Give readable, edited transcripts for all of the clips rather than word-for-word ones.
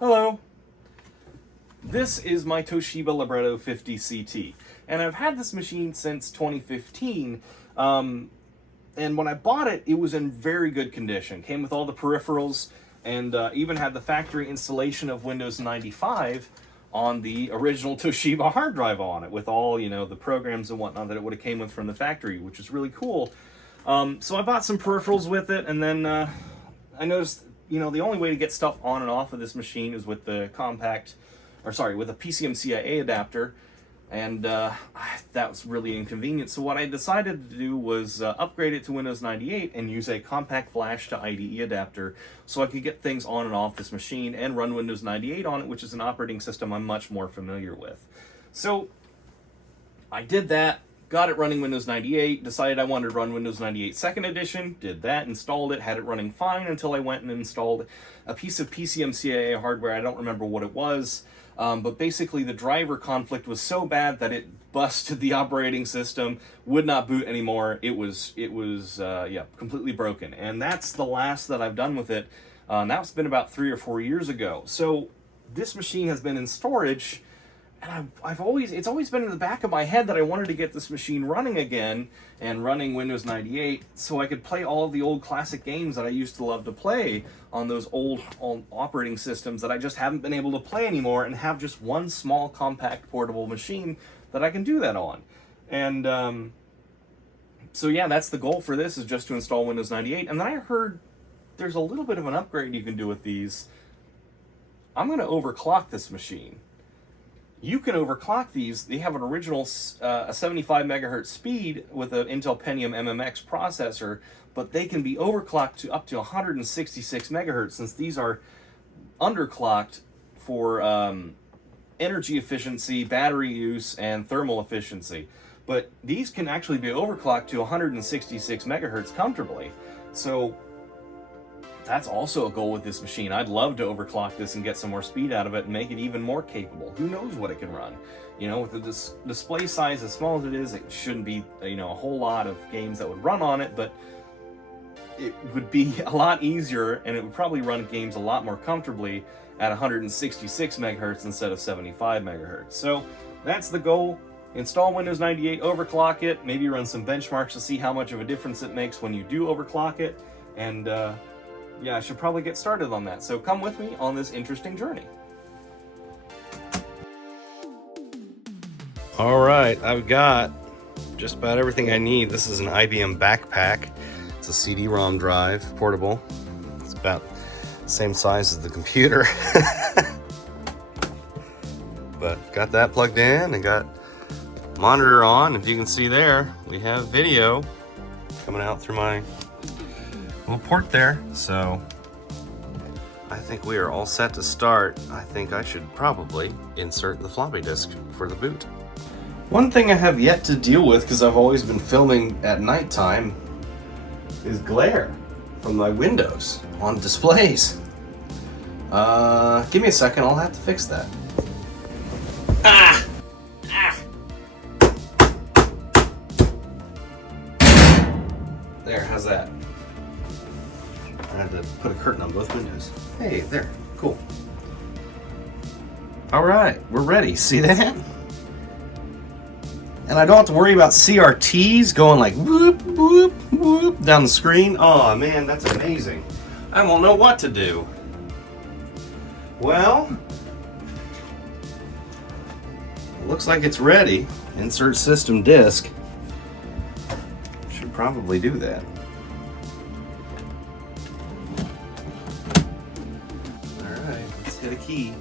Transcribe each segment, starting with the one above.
Hello. This is my Toshiba Libretto 50 CT, and I've had this machine since 2015. And when I bought it, it was in very good condition. Came with all the peripherals, and even had the factory installation of Windows 95 on the original Toshiba hard drive on it, with all, you know, the programs and whatnot that it would have came with from the factory, which is really cool. So I bought some peripherals with it, and then I noticed, you know, the only way to get stuff on and off of this machine is with the with a PCM-CIA adapter, and that was really inconvenient. So what I decided to do was upgrade it to Windows 98 and use a compact flash to IDE adapter so I could get things on and off this machine and run Windows 98 on it, which is an operating system I'm much more familiar with. So I did that. Got it running Windows 98, decided I wanted to run Windows 98 2nd Edition, did that, installed it, had it running fine until I went and installed a piece of PCM-CIA hardware. I don't remember what it was, but basically the driver conflict was so bad that it busted the operating system, would not boot anymore. It was completely broken. And that's the last that I've done with it. That's been about 3 or 4 years ago. So this machine has been in storage, and it's always been in the back of my head that I wanted to get this machine running again and running Windows 98 so I could play all of the old classic games that I used to love to play on those old operating systems that I just haven't been able to play anymore, and have just one small compact portable machine that I can do that on. And so yeah, that's the goal for this, is just to install Windows 98. And then I heard there's a little bit of an upgrade you can do with these. I'm going to overclock this machine. You can overclock these. They have an original a 75 megahertz speed with an Intel Pentium MMX processor, but they can be overclocked to up to 166 megahertz, since these are underclocked for energy efficiency, battery use, and thermal efficiency. But these can actually be overclocked to 166 megahertz comfortably. So that's also a goal with this machine. I'd love to overclock this and get some more speed out of it and make it even more capable. Who knows what it can run? You know, with the display size as small as it is, it shouldn't be, you know, a whole lot of games that would run on it, but it would be a lot easier, and it would probably run games a lot more comfortably at 166 megahertz instead of 75 megahertz. So that's the goal. Install Windows 98, overclock it, maybe run some benchmarks to see how much of a difference it makes when you do overclock it, and yeah, I should probably get started on that. So come with me on this interesting journey. All right, I've got just about everything I need. This is an IBM backpack. It's a CD-ROM drive, portable. It's about the same size as the computer. But got that plugged in and got monitor on. If you can see there, we have video coming out through my little port there. So I think we are all set to start. I think I should probably insert the floppy disk for the boot. One thing I have yet to deal with, because I've always been filming at nighttime, is glare from my windows on displays. Give me a second, I'll have to fix that. There, how's that? I had to put a curtain on both windows. Hey, there, cool. All right, we're ready. See that? And I don't have to worry about CRTs going like whoop, whoop, whoop down the screen. Oh man, that's amazing. I won't know what to do. Well, it looks like it's ready. Insert system disk. Should probably do that. Hit a key.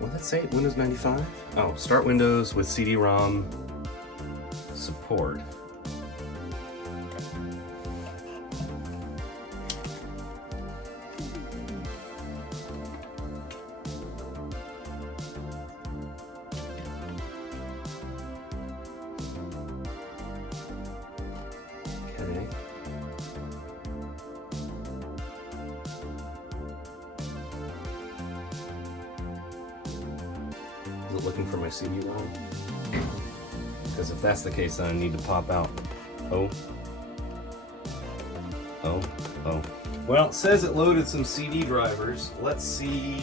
What did that say? Windows 95? Oh, start Windows with CD-ROM support. Okay. Is it looking for my CD-ROM? Because if that's the case, then I need to pop out Oh. Oh. Oh. Well, it says it loaded some CD drivers. Let's see.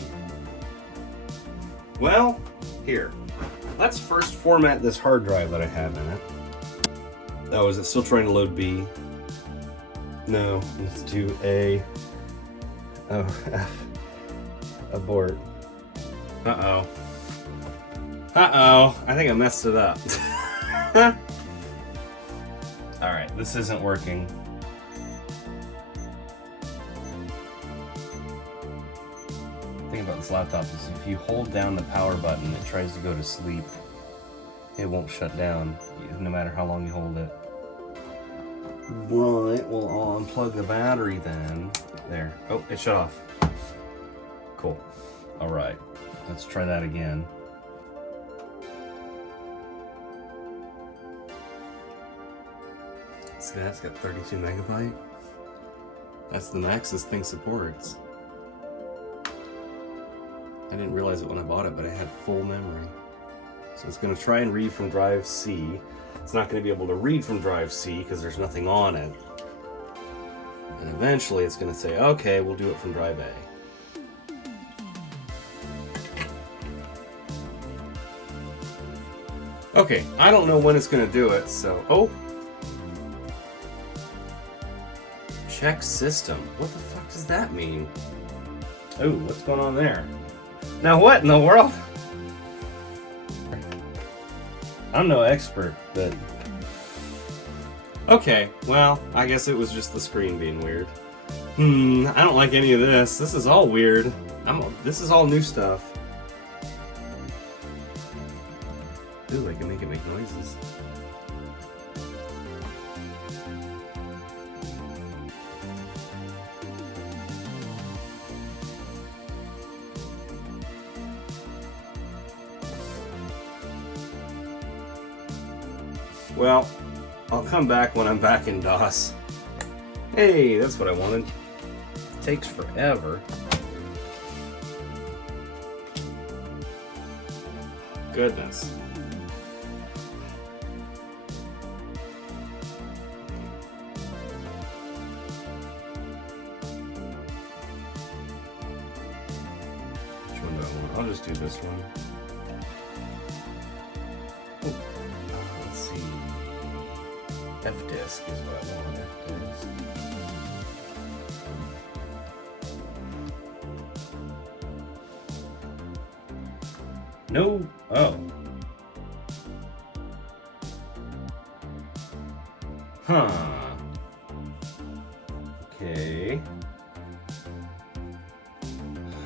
Well, here. Let's first format this hard drive that I have in it. Oh, is it still trying to load B? No, let's do A. Oh, F. Abort. Uh-oh. Uh-oh. I think I messed it up. Alright, this isn't working. The thing about this laptop is if you hold down the power button, it tries to go to sleep. It won't shut down, no matter how long you hold it. Right, well, I'll unplug the battery then. There. Oh, it shut off. Cool. Alright, let's try that again. See, that's got 32 megabyte. That's the max this thing supports. I didn't realize it when I bought it, but I had full memory. So it's going to try and read from drive C. It's not going to be able to read from drive C because there's nothing on it. And eventually it's going to say, okay, we'll do it from drive A. Okay, I don't know when it's going to do it, so... Oh! Check system. What the fuck does that mean? Oh, what's going on there? Now what in the world? I'm no expert, but... Okay, well, I guess it was just the screen being weird. I don't like any of this. This is all weird. This is all new stuff. Ooh, I can make it make noises. Well, I'll come back when I'm back in DOS. Hey, that's what I wanted. It takes forever. Goodness. Which one do I want? I'll just do this one. Let's see. F-disk is what I want. F-disk. No. Oh. Huh. Okay.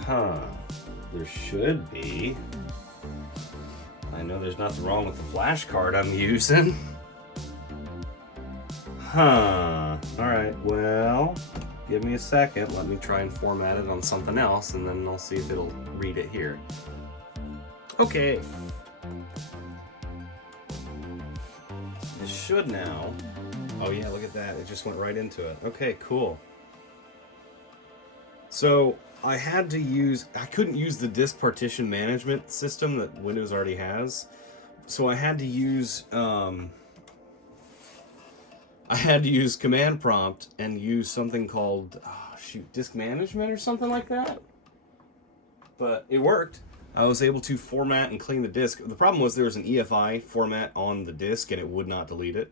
Huh. There should be. I know there's nothing wrong with the flash card I'm using. Huh. Alright, well, give me a second. Let me try and format it on something else, and then I'll see if it'll read it here. Okay. It should now. Oh yeah, look at that. It just went right into it. Okay, cool. So I couldn't use the disk partition management system that Windows already has. So I had to use command prompt and use something called disk management or something like that. But it worked. I was able to format and clean the disk. The problem was there was an EFI format on the disk and it would not delete it.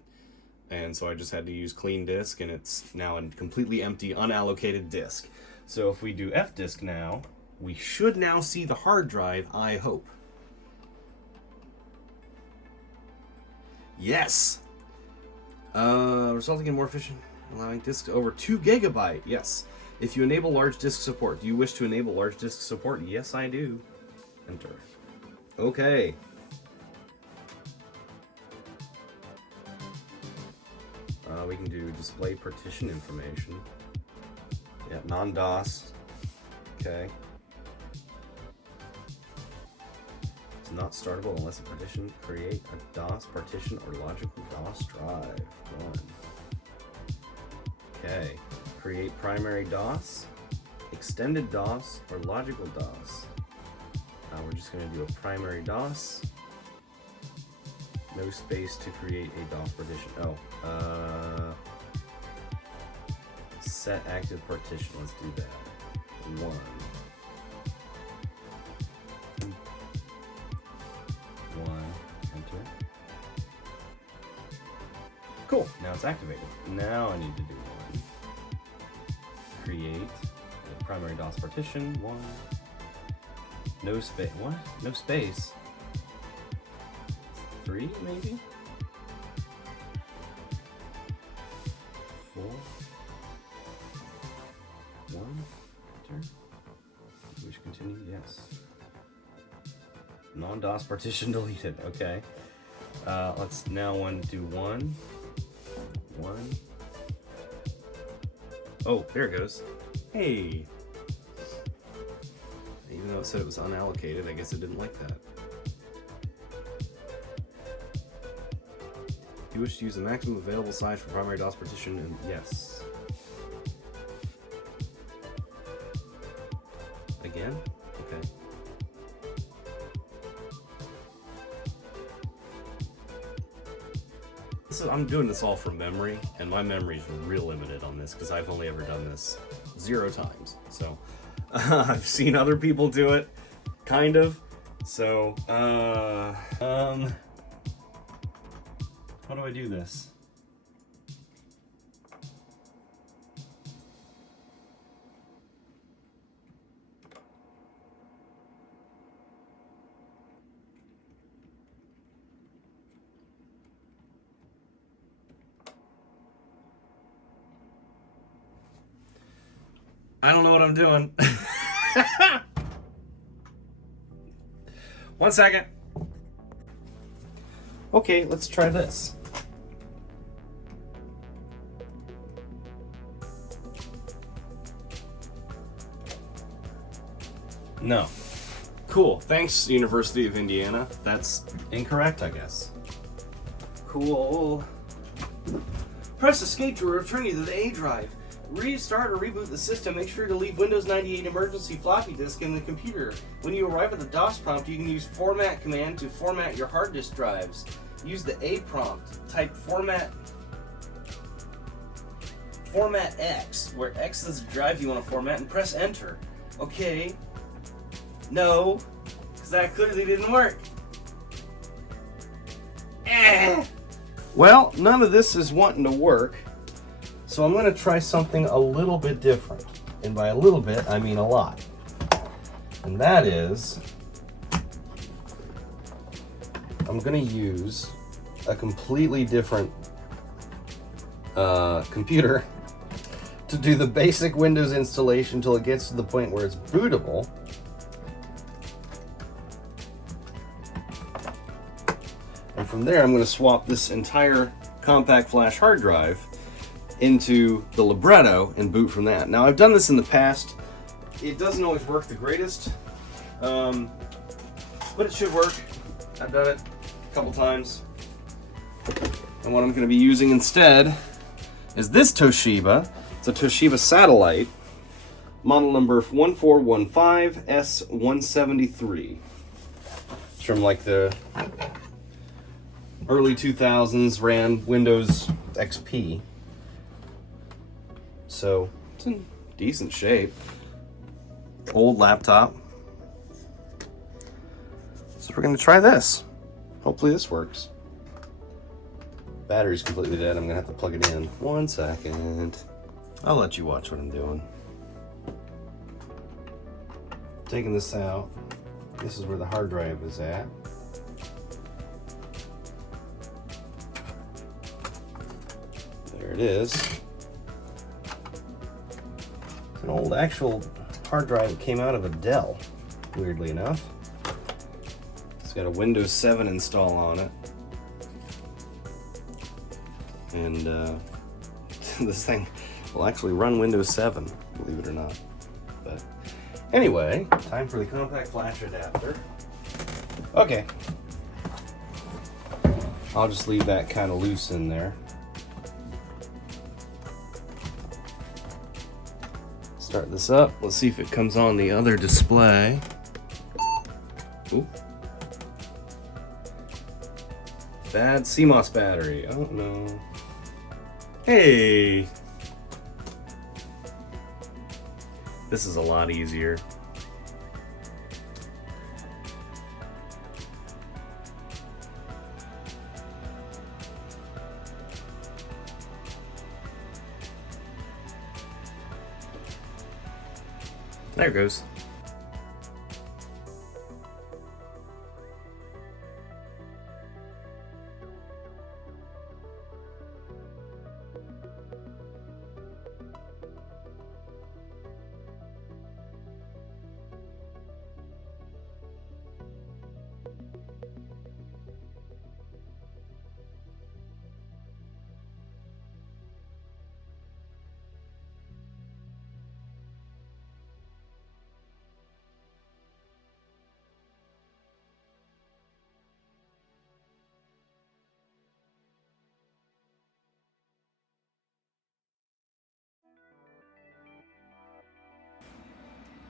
And so I just had to use clean disk, and it's now a completely empty, unallocated disk. So if we do F-disk now, we should now see the hard drive, I hope. Yes! Resulting in more efficient, allowing disks over 2 gigabyte. Yes. If you enable large disk support. Do you wish to enable large disk support? Yes, I do. Enter. Okay. We can do display partition information. Yeah, non-DOS. Okay. It's not startable unless a partition create a DOS partition or logical DOS drive. 1. Okay. Create primary DOS, extended DOS, or logical DOS. We're just going to do a primary DOS. No space to create a DOS partition. Oh, Set active partition. Let's do that. 1. 1. Enter. Cool. Now it's activated. Now I need to do 1. Create a primary DOS partition. 1. No space. What? No space. 3 maybe? 4. 1. Enter. Wish continue? Yes. Non-DOS partition deleted. Okay. Let's now do 1. 1. Oh, there it goes. Hey. Even though it said it was unallocated, I guess it didn't like that. You wish to use the maximum available size for primary DOS partition, and yes. Again? Okay. I'm doing this all from memory, and my memory is real limited on this because I've only ever done this 0 times. So I've seen other people do it, kind of. So how do I do this? I don't know what I'm doing. 1 second. Okay, let's try this. No. Cool. Thanks, University of Indiana. That's incorrect, I guess. Cool. Press escape to return you to the A drive. Restart or reboot the system. Make sure to leave Windows 98 emergency floppy disk in the computer. When you arrive at the DOS prompt, you can use format command to format your hard disk drives. Use the A prompt. Type format X, where X is the drive you want to format, and press enter. Okay. No, because that clearly didn't work. Well, none of this is wanting to work. So I'm going to try something a little bit different. And by a little bit, I mean a lot. And that is, I'm going to use a completely different computer to do the basic Windows installation until it gets to the point where it's bootable. And from there, I'm going to swap this entire compact flash hard drive into the Libretto and boot from that. Now, I've done this in the past. It doesn't always work the greatest, but it should work. I've done it a couple times. And what I'm going to be using instead is this Toshiba. It's a Toshiba Satellite, model number 1415S173. It's from like the early 2000s, ran Windows XP. So it's in decent shape. Old laptop. So we're gonna try this. Hopefully this works. Battery's completely dead. I'm gonna have to plug it in. 1 second. I'll let you watch what I'm doing. Taking this out. This is where the hard drive is at. There it is. It's an old actual hard drive that came out of a Dell, weirdly enough. It's got a Windows 7 install on it. And this thing will actually run Windows 7, believe it or not. But anyway, time for the compact flash adapter. Okay. I'll just leave that kind of loose in there. Start this up. Let's see if it comes on the other display. Ooh. Bad CMOS battery. Oh no. Hey. This is a lot easier. There it goes.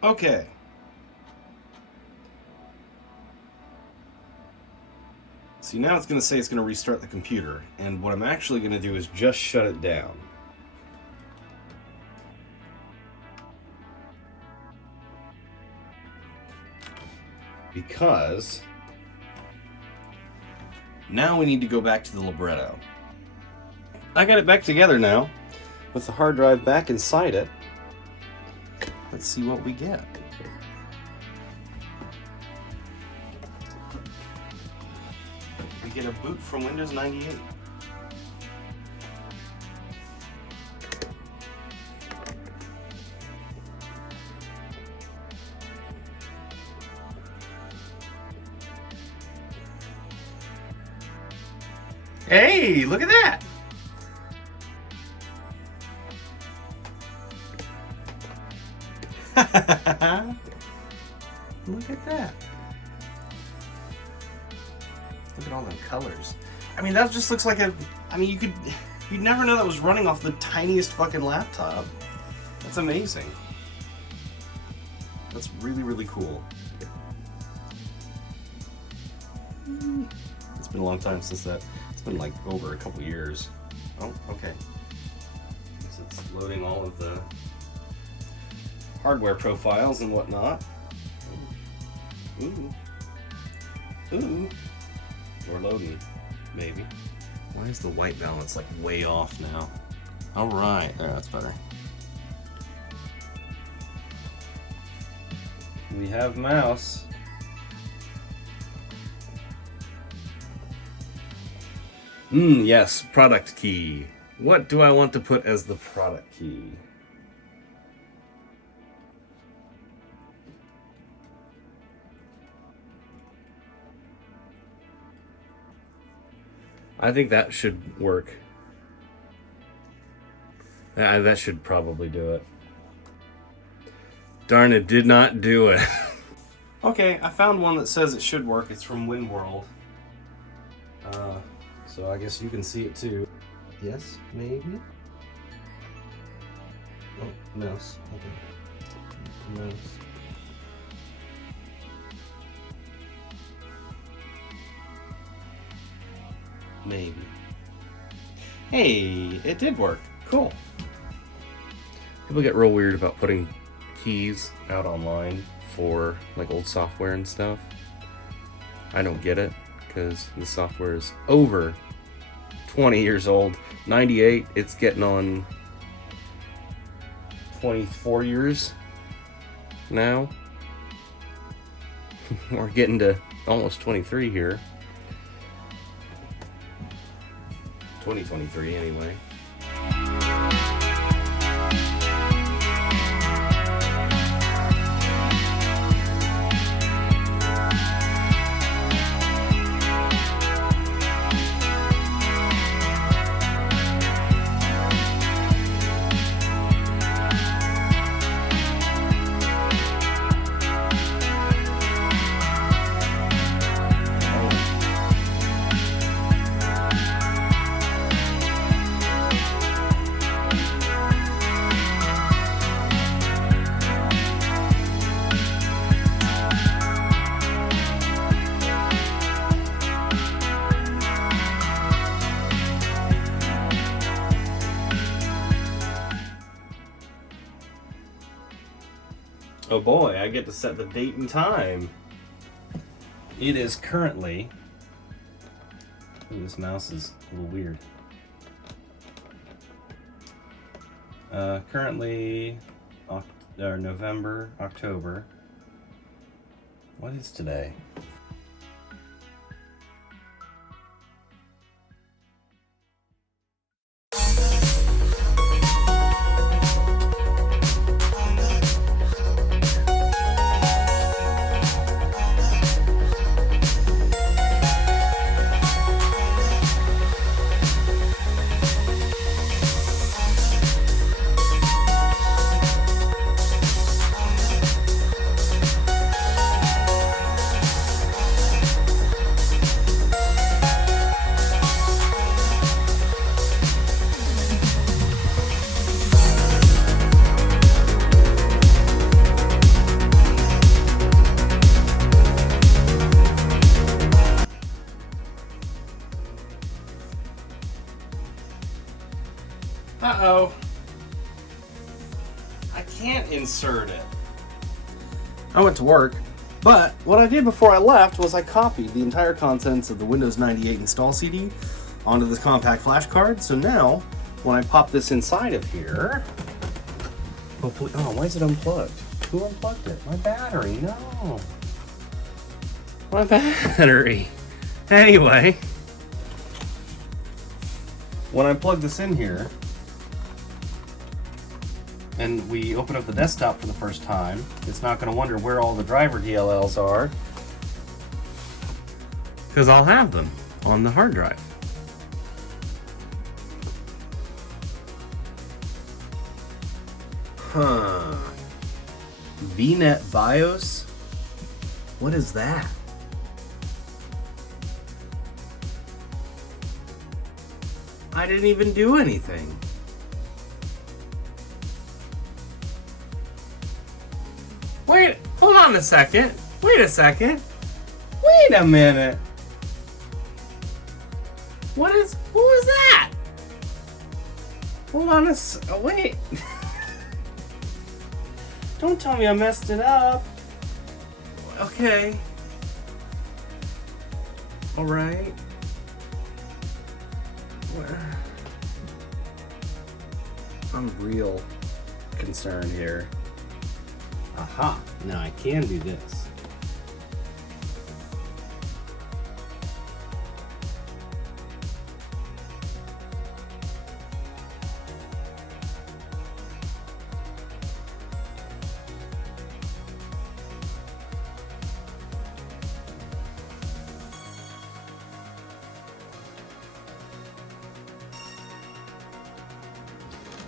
Okay. See, now it's going to say it's going to restart the computer, and what I'm actually going to do is just shut it down. Because now we need to go back to the Libretto. I got it back together now, with the hard drive back inside it. Let's see what we get. We get a boot from Windows 98. Hey, look at that! Look at that. Look at all the colors. I mean, that just looks like a... I mean, you'd never know that was running off the tiniest fucking laptop. That's amazing. That's really, really cool. It's been a long time since that. It's been like over a couple years. Oh, okay. So it's loading all of the hardware profiles and whatnot. Ooh. Ooh. Or loading, maybe. Why is the white balance like way off now? Alright, there, that's better. We have mouse. Yes, product key. What do I want to put as the product key? I think that should work. That should probably do it. Darn, it did not do it. Okay, I found one that says it should work. It's from WinWorld. So I guess you can see it too. Yes, maybe? Oh, mouse. Okay. Mouse. Maybe. Hey, it did work. Cool. People get real weird about putting keys out online for like old software and stuff. I don't get it because the software is over 20 years old. 98, it's getting on 24 years now. We're getting to almost 23 here. 2023 anyway. Oh boy, I get to set the date and time. It is currently... Ooh, this mouse is a little weird. Currently, October. What is today? Uh-oh. I can't insert it. I went to work, but what I did before I left was I copied the entire contents of the Windows 98 install CD onto this compact flash card. So now, when I pop this inside of here, hopefully... Oh, why is it unplugged? Who unplugged it? My battery, no. My battery. Anyway, when I plug this in here, and we open up the desktop for the first time, it's not going to wonder where all the driver DLLs are, because I'll have them on the hard drive. Huh. VNet BIOS? What is that? I didn't even do anything. Wait, hold on a second. Wait a second. Wait a minute. What was that? Hold on wait. Don't tell me I messed it up. Okay. All right. I'm real concerned here. Aha, now I can do this.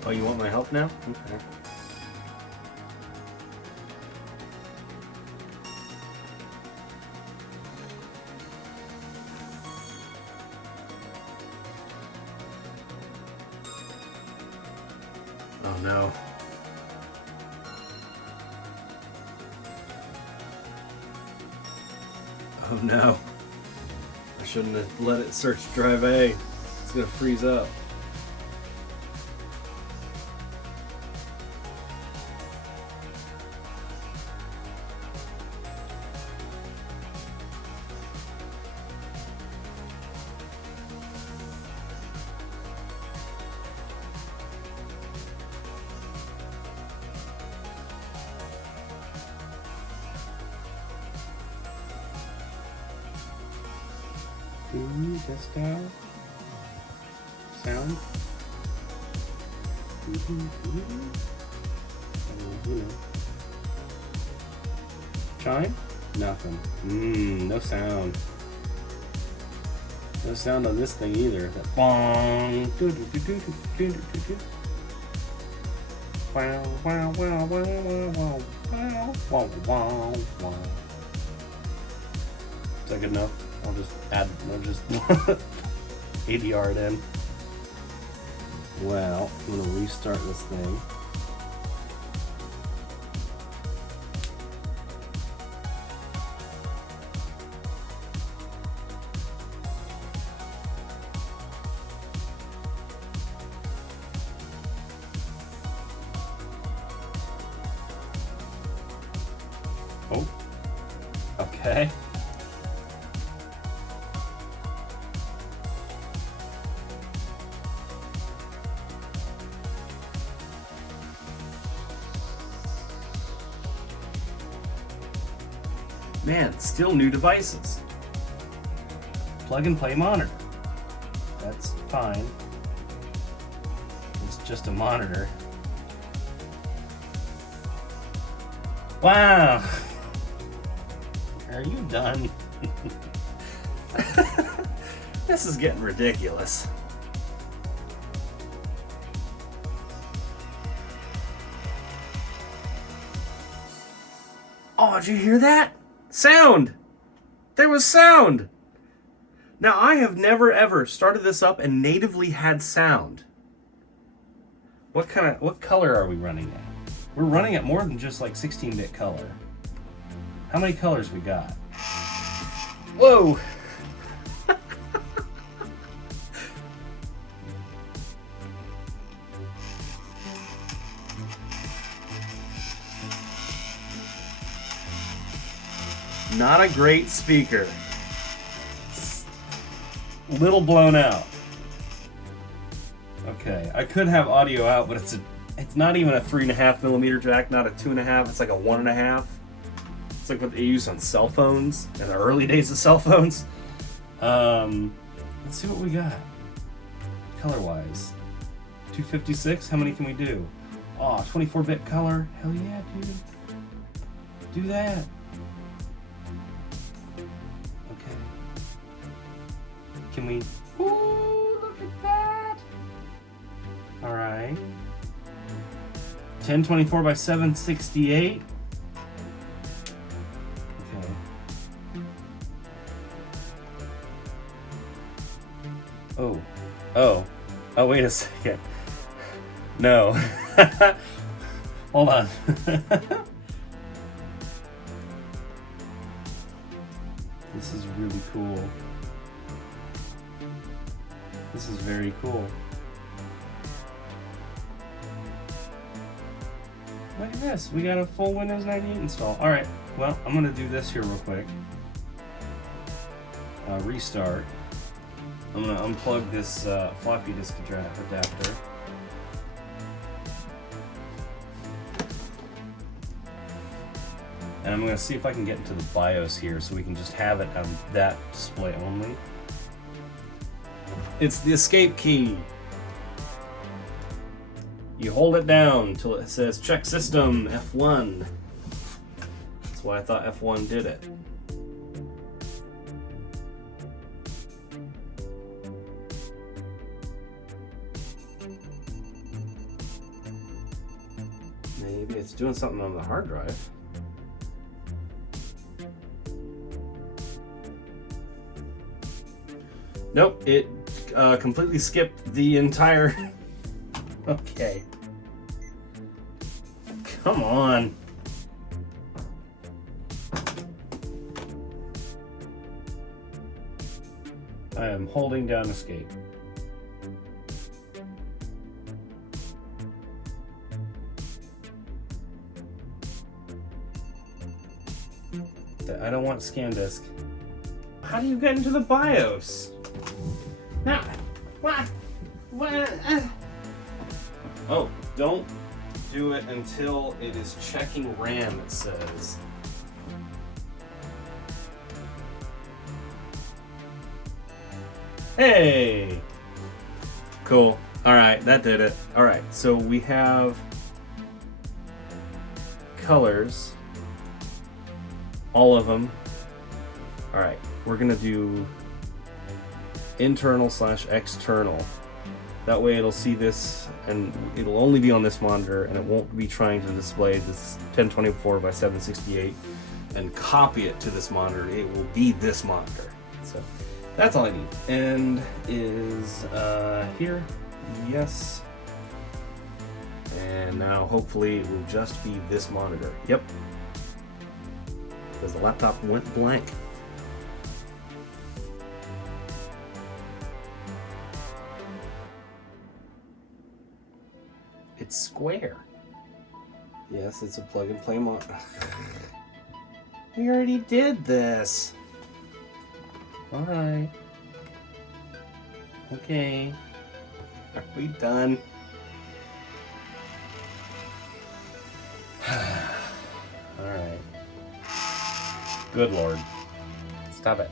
Oh, you want my help now? Okay. Oh no. Oh no. I shouldn't have let it search drive A. It's gonna freeze up. Test out. Sound. Chime? Nothing. No sound. No sound on this thing either. That bong. Wow, wow, wow, wow, wow, wow, wow, wow, wow. Is that good enough? I'll just ADR it in. Well, I'm gonna restart this thing. Oh, okay. Man, still new devices. Plug and play monitor. That's fine. It's just a monitor. Wow. Are you done? This is getting ridiculous. Oh, did you hear that? Sound! There was sound! Now, I have never ever started this up and natively had sound. What color are we running at? We're running at more than just like 16-bit color. How many colors we got? Whoa! Not a great speaker. Little blown out. Okay, I could have audio out, but it's not even a 3.5mm jack, not a 2.5. It's like a 1.5. It's like what they use on cell phones in the early days of cell phones. Let's see what we got. Color-wise, 256. How many can we do? Oh, 24-bit color. Hell yeah, dude. Do that. Okay. Can we? Ooh, look at that. All right. 1024 by 768. Okay. Oh, wait a second. No. Hold on. This is really cool. This is very cool. Look at this. We got a full Windows 98 install. All right. Well, I'm going to do this here real quick. Restart. I'm going to unplug this floppy disk adapter. And I'm going to see if I can get into the BIOS here so we can just have it on that display only. It's the escape key. You hold it down until it says check system F1. That's why I thought F1 did it. Maybe it's doing something on the hard drive. Nope, it completely skipped the entire... Okay. Come on. I am holding down escape. I don't want scan disk. How do you get into the BIOS? No. What? Oh, don't do it until it is checking RAM, it says. Hey! Cool. Alright, that did it. Alright, so we have colors. All of them. Alright, we're gonna do internal/external. That way it'll see this and it'll only be on this monitor and it won't be trying to display this 1024 by 768 and copy it to this monitor. It will be this monitor. So that's all I need. And is here. Yes. And now hopefully it will just be this monitor. Yep. Because the laptop went blank. It's square. Yes, it's a plug and play monitor. We already did this. Alright. Okay. Are we done? Alright. Good Lord. Stop it.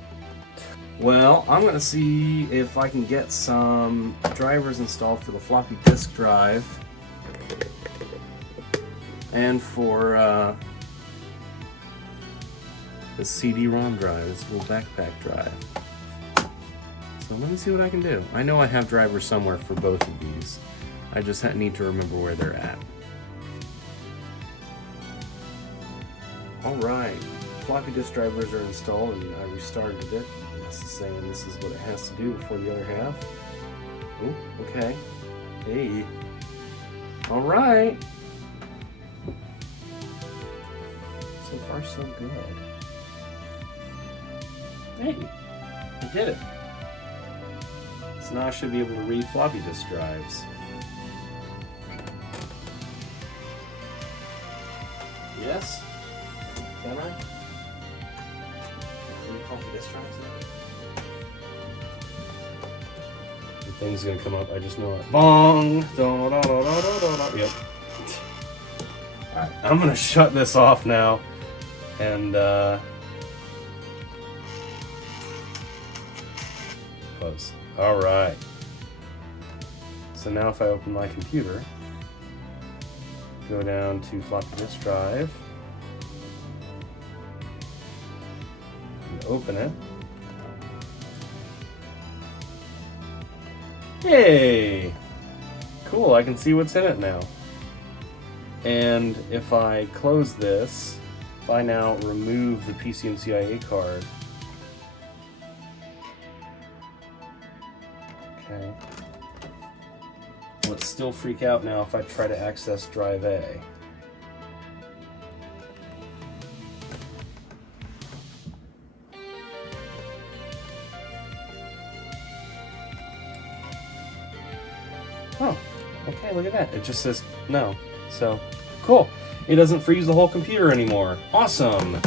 Well, I'm going to see if I can get some drivers installed for the floppy disk drive and for the CD-ROM drive, this little backpack drive. So let me see what I can do. I know I have drivers somewhere for both of these. I just need to remember where they're at. Alright, floppy disk drivers are installed and I restarted it. This is saying this is what it has to do before the other half. Oh, okay. Hey. Alright. So far so good. Hey, I did it. So now I should be able to read floppy disk drives. Yes? Can I? Read floppy disk drives now? The thing's gonna come up, I just know it. Bong! Da, da, da, da, da, da. Yep. Alright, I'm gonna shut this off now. And, close. Alright. So now if I open my computer, go down to floppy disk drive, and open it. Yay! Cool, I can see what's in it now. And if I close this, if I now remove the PCMCIA card, okay, will it still freak out now if I try to access drive A? Oh, okay, look at that. It just says no. So, cool. It doesn't freeze the whole computer anymore. Awesome.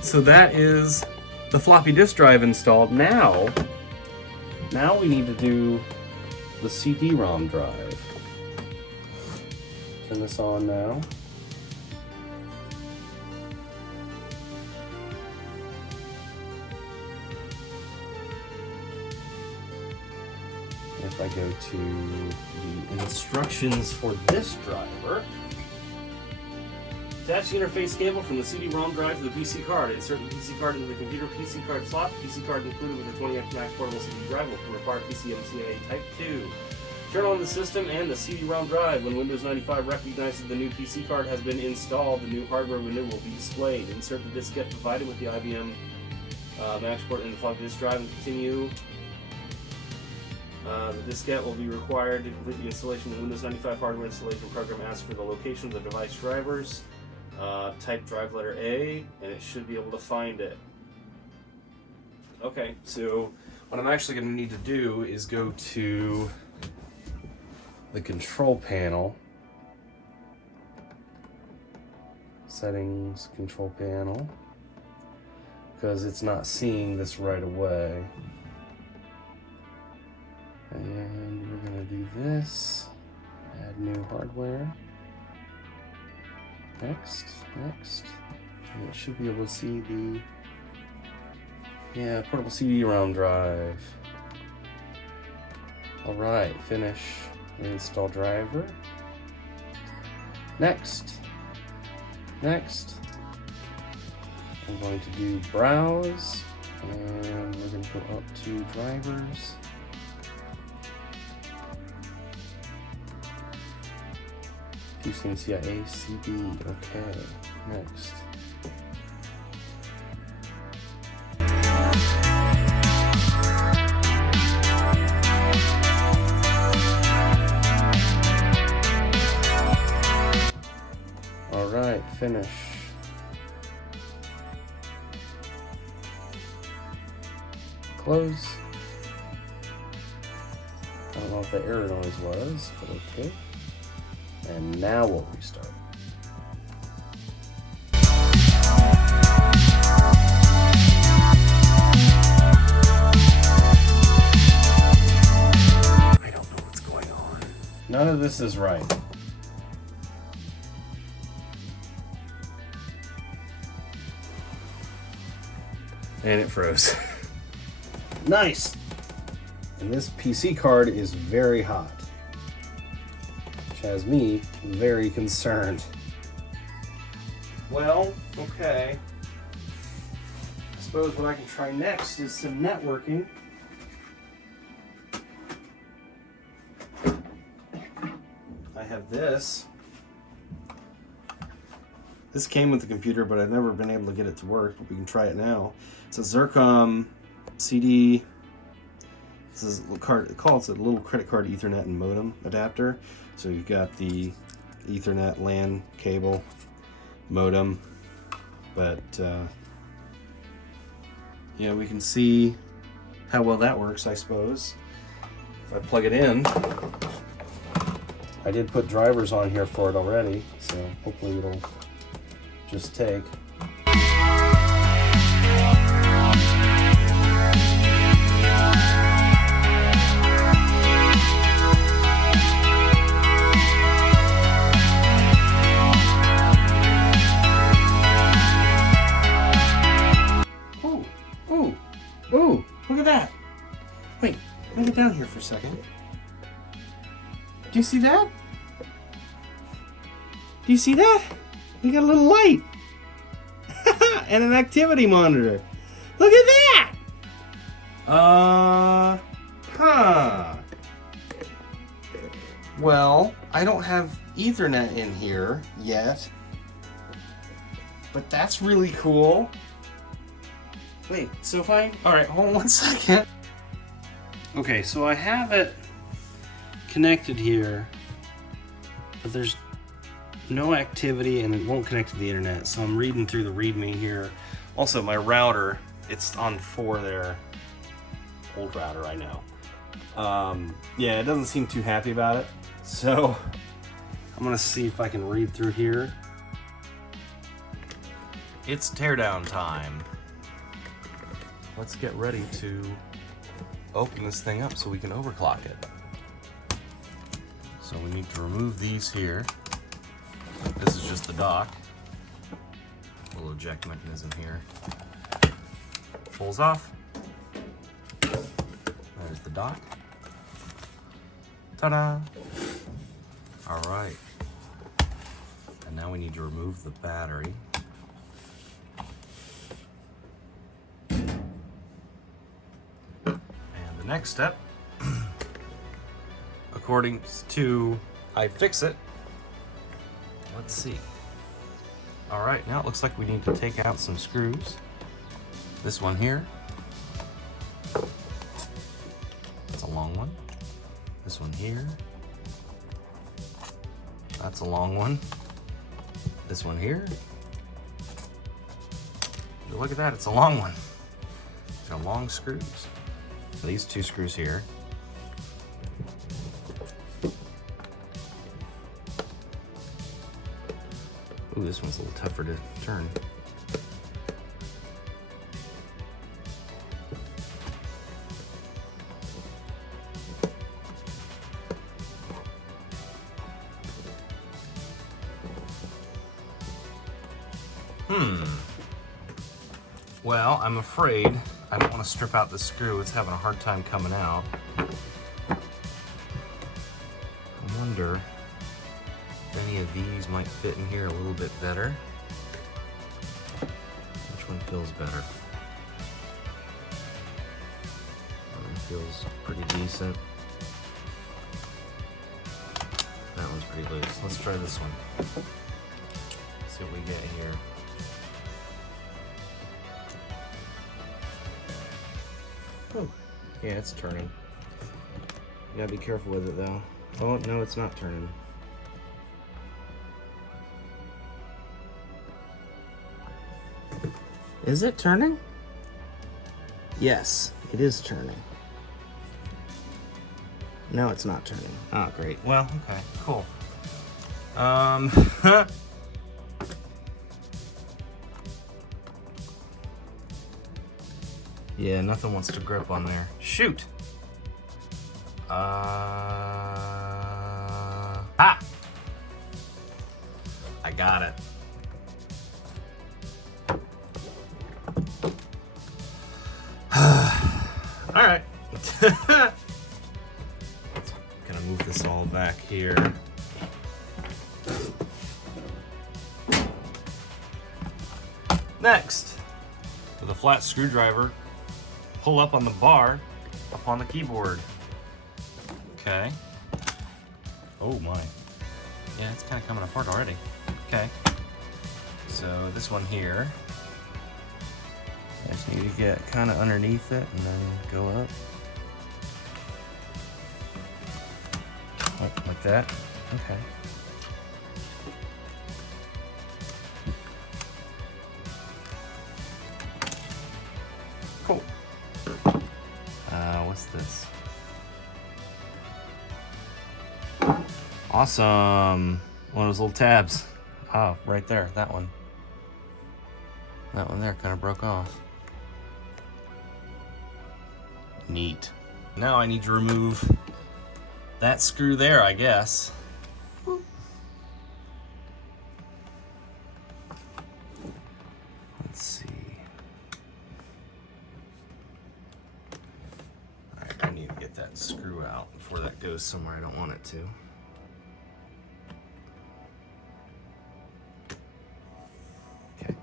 So that is the floppy disk drive installed. Now we need to do the CD-ROM drive. Turn this on now. If I go to the instructions for this driver, attach the interface cable from the CD-ROM drive to the PC card. Insert the PC card into the computer PC card slot. PC card included with the 20x max portable CD drive will require PCMCIA Type 2. Turn on the system and the CD-ROM drive. When Windows 95 recognizes the new PC card has been installed, the new hardware window will be displayed. Insert the diskette provided with the IBM max port in the floppy disk drive and continue. The diskette will be required to complete the installation of the Windows 95 hardware installation program. Ask for the location of the device drivers. Type drive letter A, and it should be able to find it. Okay, so what I'm actually going to need to do is go to the control panel. Settings, control panel. Because it's not seeing this right away. And we're going to do this. Add new hardware. Next. And it should be able to see the portable CD-ROM drive. Alright, finish reinstall driver. Next. I'm going to do browse, and we're going to go up to drivers. PCMCIA CD, okay, next. Alright, finish. Close. I don't know what the error noise was, but okay. And now we'll restart. None of this is right. And it froze. Nice! And this PC card is very hot, which has me very concerned. Well, okay. I suppose what I can try next is some networking. I have this. This came with the computer, but I've never been able to get it to work, but we can try it now. It's a Zircom CD. This is a card, it's a little credit card Ethernet and modem adapter. So you've got the Ethernet LAN cable, modem, but yeah, we can see how well that works, I suppose. If I plug it in, I did put drivers on here for it already, so hopefully it'll just take. Ooh, look at that. Wait, let me get down here for a second. Do you see that? Do you see that? We got a little light. And an activity monitor. Look at that! Huh. Well, I don't have Ethernet in here yet. But that's really cool. Wait, so if I... Alright, hold on 1 second. Okay, so I have it connected here, but there's no activity and it won't connect to the internet, so I'm reading through the README here. Also, my router, it's on 4 there. Old router, I know. Yeah, it doesn't seem too happy about it, so I'm gonna see if I can read through here. It's teardown time. Let's get ready to open this thing up so we can overclock it. So we need to remove these here. This is just the dock. Little eject mechanism here. Pulls off. There's the dock. Ta-da! All right. And now we need to remove the battery. Next step, according to iFixit, let's see. All right, now it looks like we need to take out some screws. This one here, that's a long one. This one here, that's a long one. This one here, look at that, it's a long one. These are long screws. These 2 screws here. Ooh, this one's a little tougher to turn. Well, I'm afraid I don't want to strip out the screw. It's having a hard time coming out. I wonder if any of these might fit in here a little bit better. Which one feels better? That one feels pretty decent. That one's pretty loose. Let's try this one. See what we get here. Oh, yeah, it's turning. You gotta be careful with it though. Oh, no, it's not turning. Is it turning? Yes, it is turning. No, it's not turning. Oh, great. Well, okay, cool. Yeah, nothing wants to grip on there. Shoot! Ha! I got it. All right. Gonna move this all back here. Next, with a flat screwdriver, pull up on the bar up on the keyboard. Okay. Oh my. Yeah, it's kind of coming apart already. Okay. So this one here, I just need to get kind of underneath it and then go up. Like that. Okay. Cool. What's this? Awesome. One of those little tabs. Oh, right there, that one. That one there kind of broke off. Neat. Now I need to remove that screw there, I guess. Let's see. All right, I need to get that screw out before that goes somewhere I don't want it to. Okay.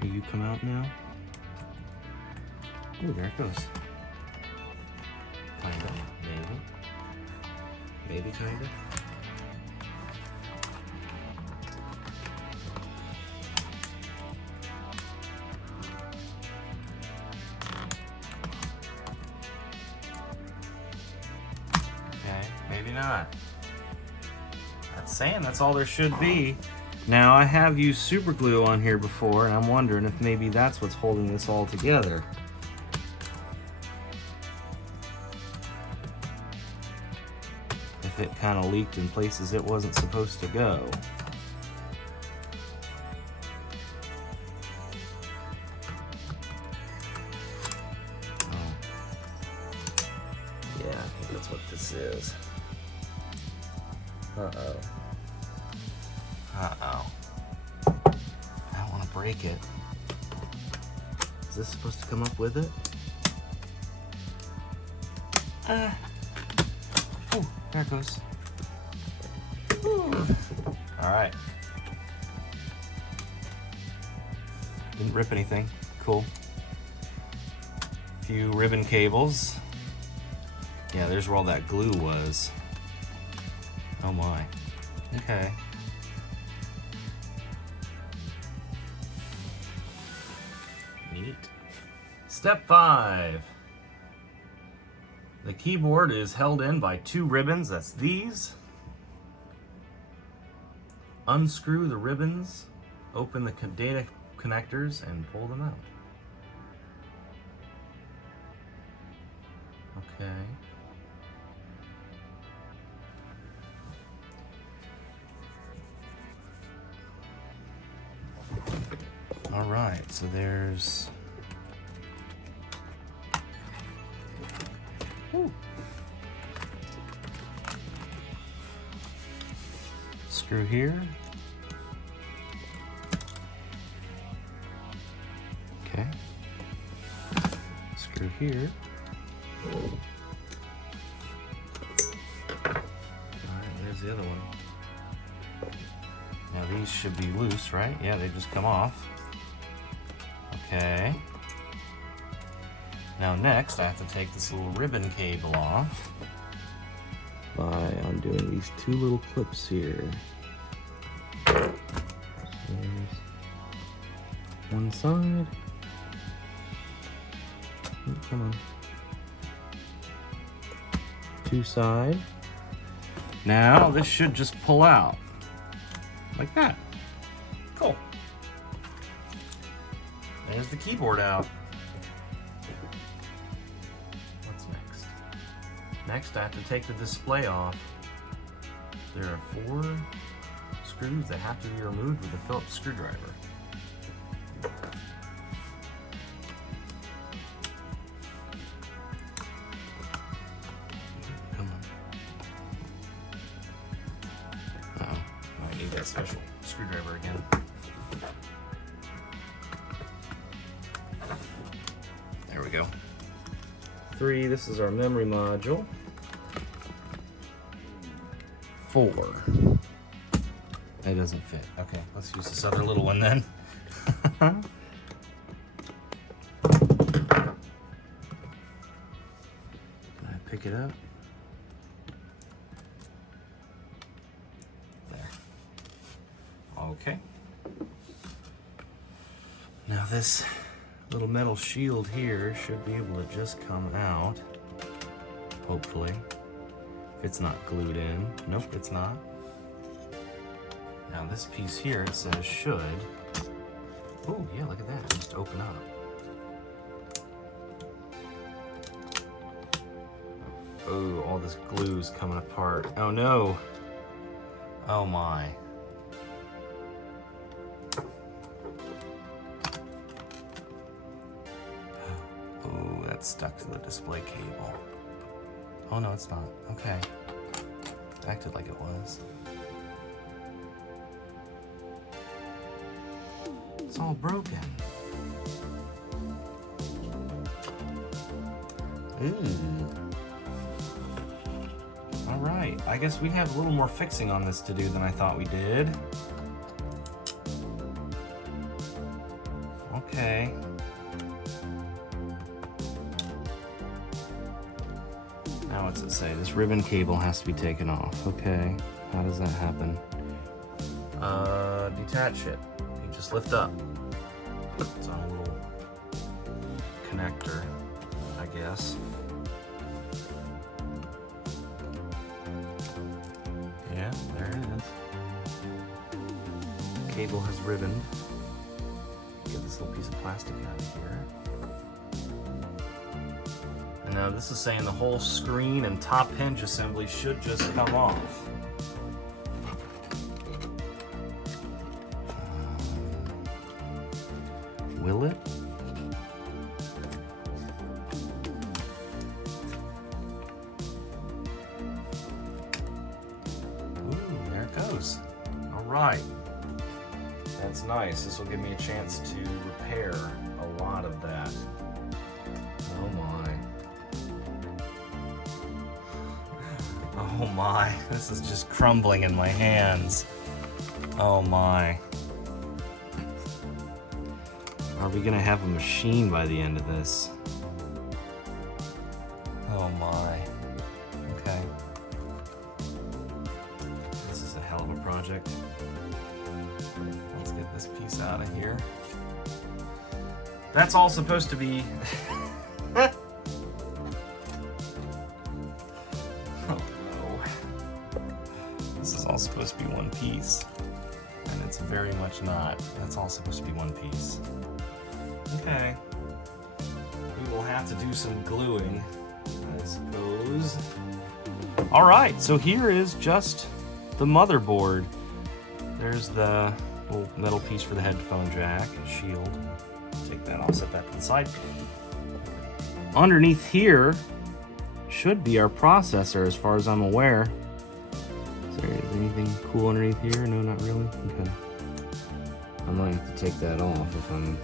Will you come out now? Oh, there it goes. Kinda, maybe. Maybe kinda. Okay, maybe not. That's saying that's all there should be. Now, I have used super glue on here before, and I'm wondering if maybe that's what's holding this all together. If it kind of leaked in places it wasn't supposed to go. Oh. Yeah, I think that's what this is. Uh-oh. Uh-oh. I don't want to break it. Is this supposed to come up with it? Oh, there it goes. All right. Didn't rip anything. Cool. A few ribbon cables. Yeah, there's where all that glue was. Oh my. Okay. Neat. Step 5. The keyboard is held in by 2 ribbons, that's these. Unscrew the ribbons, open the data connectors, and pull them out. Okay. All right, so there's... Ooh. Screw here. Okay. Screw here. Alright, there's the other one. Now these should be loose, right? Yeah, they just come off. Okay. Now next, I have to take this little ribbon cable off by undoing these 2 little clips here. So there's one side. Oh, come on. 2 side. Now this should just pull out like that. Cool. There's the keyboard out. What's next? Next, I have to take the display off. There are 4 screws that have to be removed with a Phillips screwdriver. Come on. Uh-oh. I need that special screwdriver again. There we go. 3, this is our memory module. 4. That doesn't fit. Okay, let's use this other little one then. Can I pick it up? There. Okay. Now this little metal shield here should be able to just come out, hopefully. If it's not glued in. Nope, it's not. Now this piece here, it says should. Oh yeah, look at that, just open up. Oh, all this glue's coming apart. Oh no. Oh my. Oh, that's stuck to the display cable. Oh no, it's not. Okay. It acted like it was. It's all broken. Ooh. All right, I guess we have a little more fixing on this to do than I thought we did. Okay. Now what's it say? This ribbon cable has to be taken off. Okay, how does that happen? Detach it. You just lift up. It's on a little connector, I guess. Yeah, there it is. Cable has ribboned. Get this little piece of plastic out of here. And now this is saying the whole screen and top hinge assembly should just come off. Will it? Ooh, there it goes. All right. That's nice. This will give me a chance to repair a lot of that. Oh my. Oh my. This is just crumbling in my hands. Oh my. Are we gonna have a machine by the end of this? Oh my. Okay. This is a hell of a project. Let's get this piece out of here. That's all supposed to be... Oh no. This is all supposed to be one piece. And it's very much not. That's all supposed to be one piece. Okay. We will have to do some gluing, I suppose. Alright, so here is just the motherboard. There's the little metal piece for the headphone jack, shield. Take that off, set that to the side. Underneath here should be our processor, as far as I'm aware. Is there anything cool underneath here? No, not really? Okay. I might have to take that off if I'm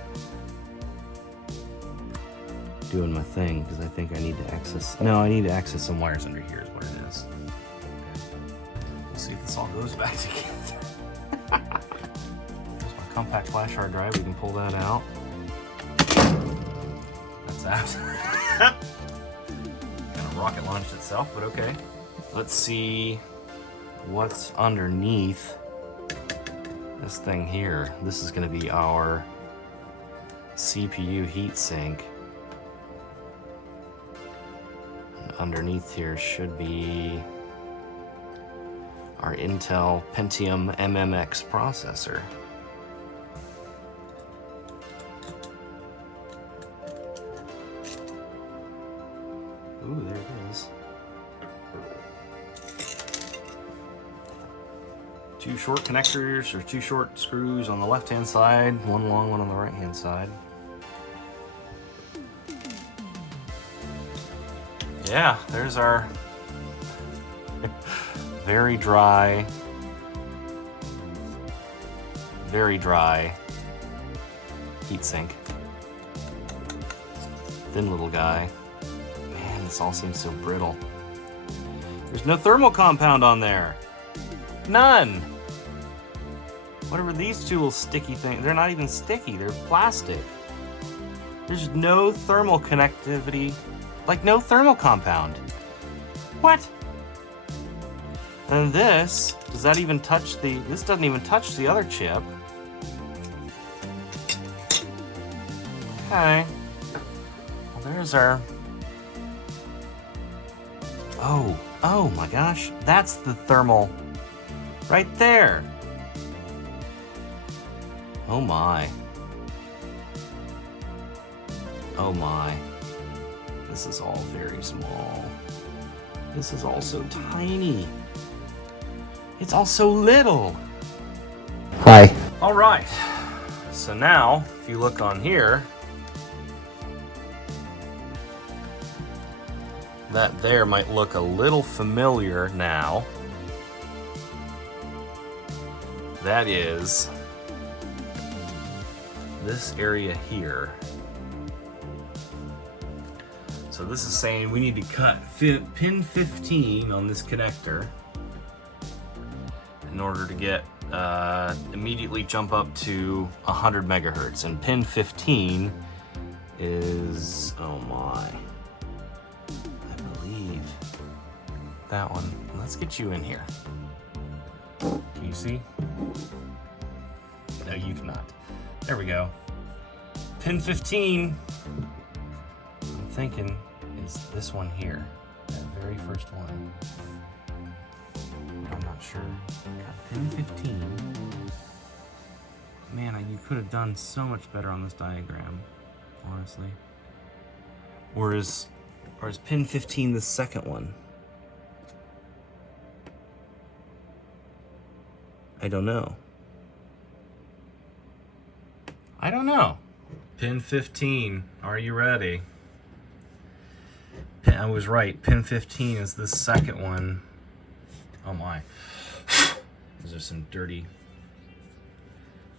doing my thing, because I think I need to access... No, I need to access some wires under here is what it is. Okay. We'll see if this all goes back together. There's my compact flash hard drive. We can pull that out. That's out. Kind of rocket launched itself, but okay. Let's see what's underneath this thing here. This is going to be our CPU heatsink. Underneath here should be our Intel Pentium MMX processor. Ooh, there it is. 2 short connectors, or 2 short screws on the left-hand side, 1 long one on the right-hand side. Yeah, there's our very dry heatsink. Thin little guy. Man, this all seems so brittle. There's no thermal compound on there. None. Whatever these 2 little sticky things, they're not even sticky, they're plastic. There's no thermal connectivity, like no thermal compound. What? And this, does that even touch this doesn't even touch the other chip. Okay. Well, there's our, oh my gosh, that's the thermal right there. Oh my. Oh my. This is all very small. This is all so tiny. It's all so little. Hi. All right. So now, if you look on here, that there might look a little familiar now. That is this area here. So this is saying we need to cut pin 15 on this connector in order to get immediately jump up to 100 megahertz. And pin 15 is, oh my, I believe that one. Let's get you in here. Can you see? No, you cannot. There we go. Pin 15, I'm thinking, is this one here. That very first one. I'm not sure. Got pin 15. Man, you could have done so much better on this diagram, honestly. Or is pin 15 the second one? I don't know. I don't know. Pin 15, are you ready? I was right, pin 15 is the second one. Oh my. Those are some dirty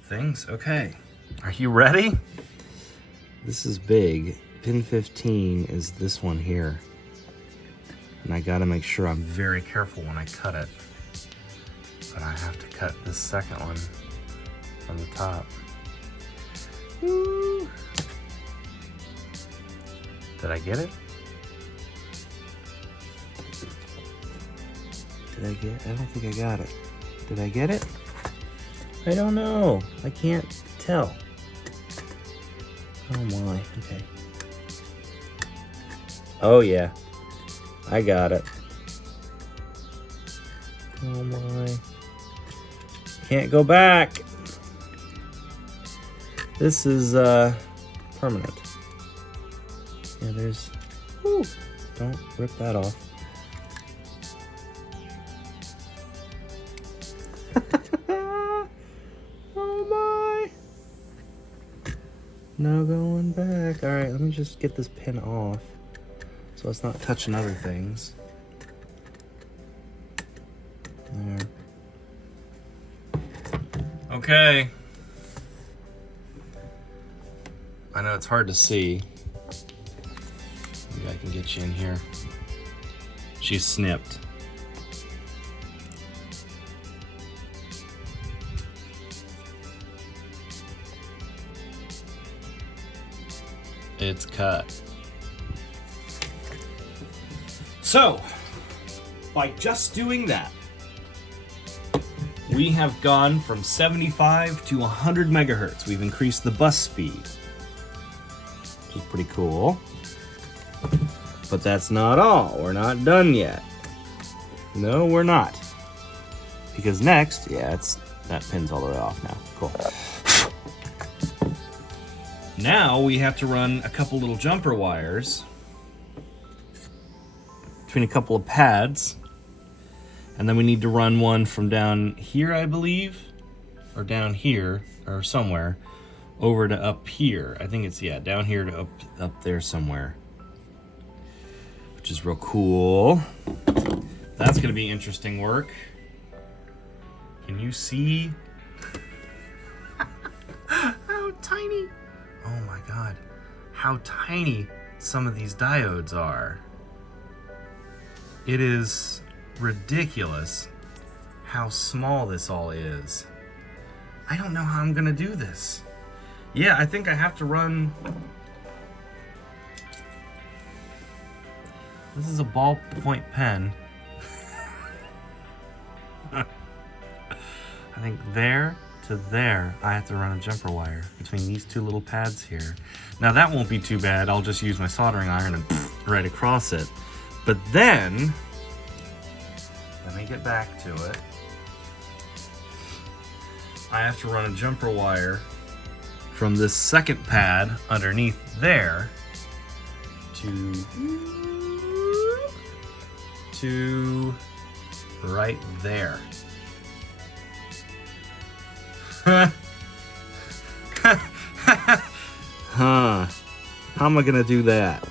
things. Okay, are you ready? This is big. Pin 15 is this one here. And I gotta make sure I'm very careful when I cut it. But I have to cut this second one from the top. Woo. Did I get it? Did I get it? I don't think I got it. Did I get it? I don't know. I can't tell. Oh my, okay. Oh yeah, I got it. Oh my. Can't go back. This is permanent. Yeah, there's, whew, don't rip that off. Oh my. No going back. All right, let me just get this pin off so it's not touching other things. There. Okay. I know it's hard to see. Maybe I can get you in here. She's snipped. It's cut. So, by just doing that, we have gone from 75 to 100 megahertz. We've increased the bus speed, which is pretty cool. But that's not all. We're not done yet. No, we're not. Because next, yeah, that pin's all the way off now. Cool. Now we have to run a couple little jumper wires between a couple of pads. And then we need to run one from down here, I believe, or down here, or somewhere, over to up here. I think it's, yeah, down here to up there somewhere, which is real cool. That's gonna be interesting work. Can you see how tiny? Oh my God, how tiny some of these diodes are. It is ridiculous how small this all is. I don't know how I'm gonna do this. Yeah, I think I have to run. This is a ballpoint pen. I think there to there, I have to run a jumper wire between these two little pads here. Now that won't be too bad. I'll just use my soldering iron and right across it. But then, let me get back to it. I have to run a jumper wire from this second pad underneath there to right there. Huh. How am I gonna do that?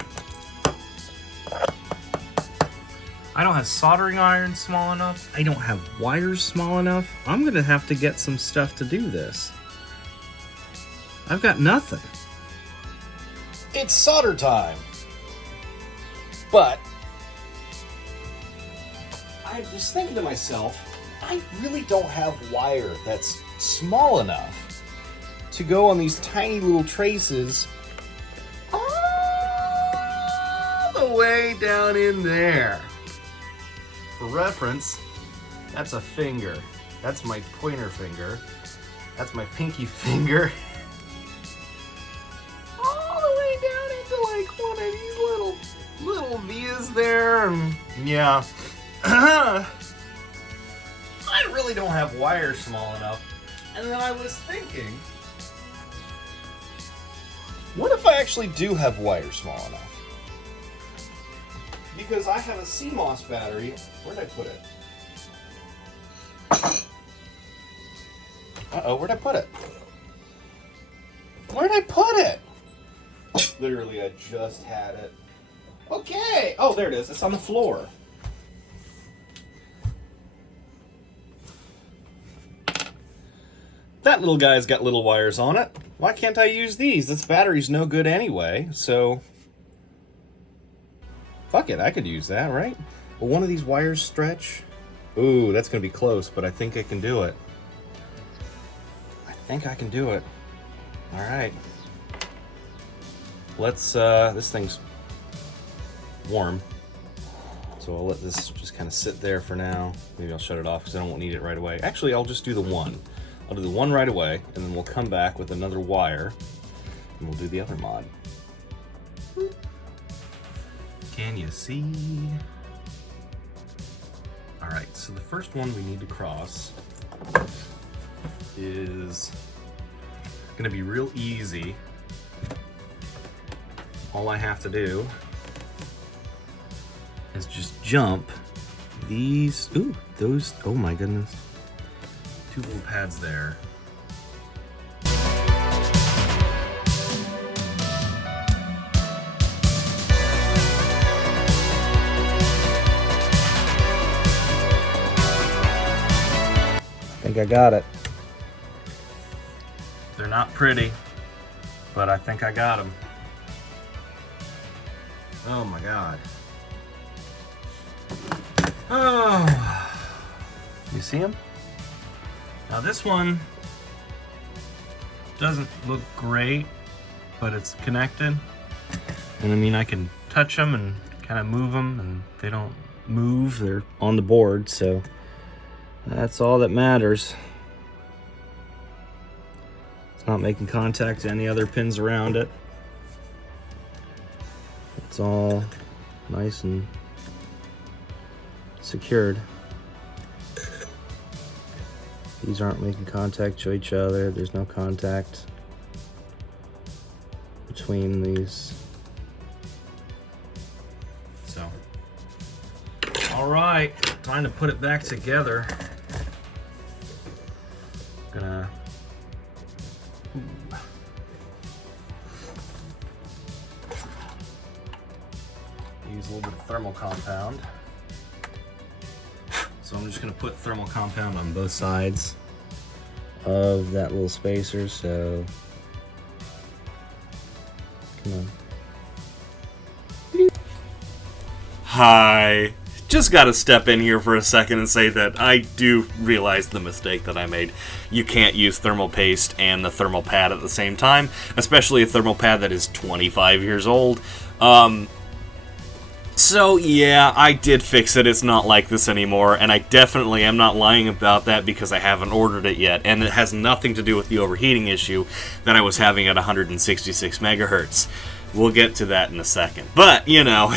I don't have soldering iron small enough. I don't have wires small enough. I'm gonna have to get some stuff to do this. I've got nothing. It's solder time. But I was thinking to myself, I really don't have wire that's small enough to go on these tiny little traces all the way down in there. For reference, that's a finger. That's my pointer finger. That's my pinky finger. All the way down into like one of these little V's there. And yeah. I really don't have wires small enough. And then I was thinking, what if I actually do have wires small enough? Because I have a CMOS battery. Where'd I put it? Uh-oh, where'd I put it? Where'd I put it? Literally, I just had it. Okay. Oh, there it is. It's on the floor. That little guy's got little wires on it. Why can't I use these? This battery's no good anyway, so... Fuck it, I could use that, right? Will one of these wires stretch? Ooh, that's gonna be close, but I think I can do it. I think I can do it. Alright. Let's, this thing's warm. So I'll let this just kind of sit there for now. Maybe I'll shut it off because I don't need it right away. Actually, I'll just do the one. I'll do the one right away, and then we'll come back with another wire, and we'll do the other mod. Can you see? All right, so the first one we need to cross is gonna be real easy. All I have to do is just jump these, ooh, those, oh my goodness. Two little pads there. I think I got it. They're not pretty, but I think I got them. Oh my God. Oh, you see them? Now this one doesn't look great, but it's connected. And I mean, I can touch them and kind of move them, and they don't move. They're on the board, so that's all that matters. It's not making contact to any other pins around it. It's all nice and secured. These aren't making contact to each other. There's no contact between these. So, all All right, time to put it back together. Gonna use a little bit of thermal compound. So I'm just gonna put thermal compound on both sides of that little spacer, so come on. Hi. Just gotta step in here for a second and say that I do realize the mistake that I made. You can't use thermal paste and the thermal pad at the same time, especially a thermal pad that is 25 years old. So yeah, I did fix it. It's not like this anymore, and I definitely am not lying about that because I haven't ordered it yet, and it has nothing to do with the overheating issue that I was having at 166 megahertz. We'll get to that in a second. But, you know,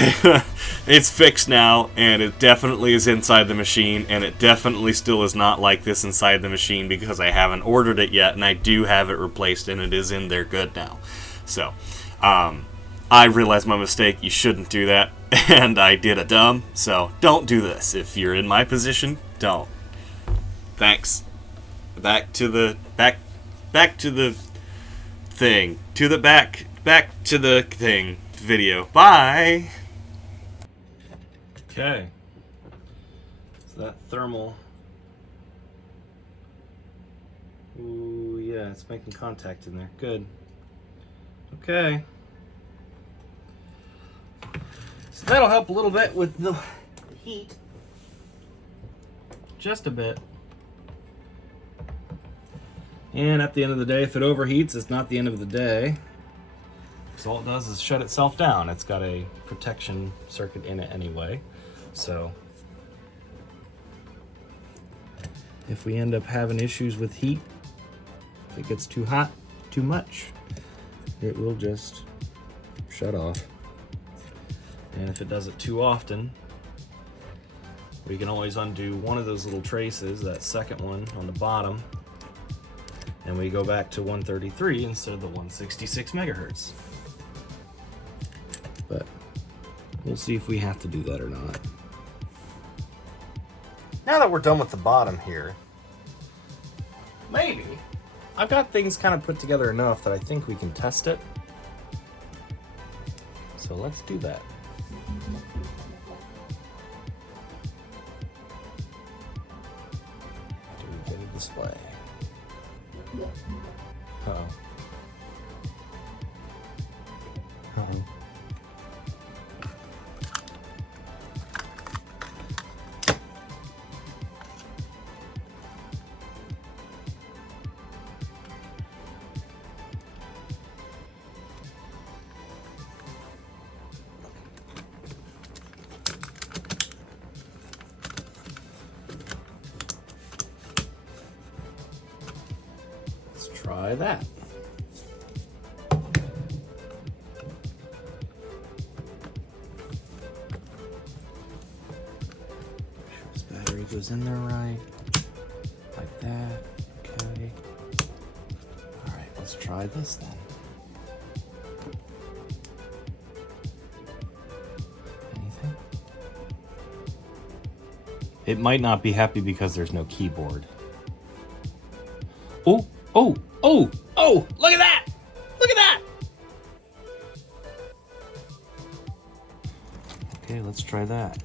it's fixed now, and it definitely is inside the machine, and it definitely still is not like this inside the machine because I haven't ordered it yet, and I do have it replaced, and it is in there good now. So, I realized my mistake. You shouldn't do that, and I did a dumb, so don't do this. If you're in my position, don't. Thanks. Back to the thing. Back to the thing video. Bye! Okay. So that thermal. Ooh, yeah, it's making contact in there. Good. Okay. So that'll help a little bit with the heat. Just a bit. And at the end of the day, if it overheats, it's not the end of the day. So all it does is shut itself down. It's got a protection circuit in it anyway. So if we end up having issues with heat, if it gets too hot, too much, it will just shut off. And if it does it too often, we can always undo one of those little traces, that second one on the bottom, and we go back to 133 instead of the 166 megahertz. But we'll see if we have to do that or not. Now that we're done with the bottom here, maybe. I've got things kind of put together enough that I think we can test it. So let's do that. Do we get a display? Uh-oh. Uh-oh. Try that. Make sure this battery goes in there right. Like that. Okay. Alright, let's try this then. Anything? It might not be happy because there's no keyboard. Oh! Oh, oh, oh, look at that! Look at that! Okay, let's try that.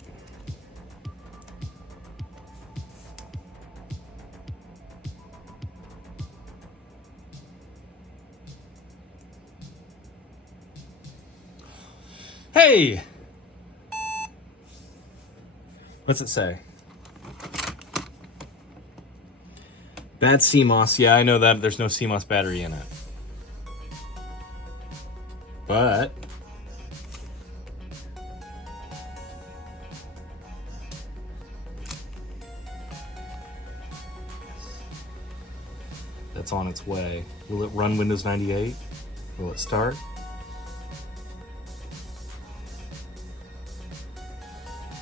Hey! What's it say? Bad CMOS. Yeah, I know that. There's no CMOS battery in it. But that's on its way. Will it run Windows 98? Will it start?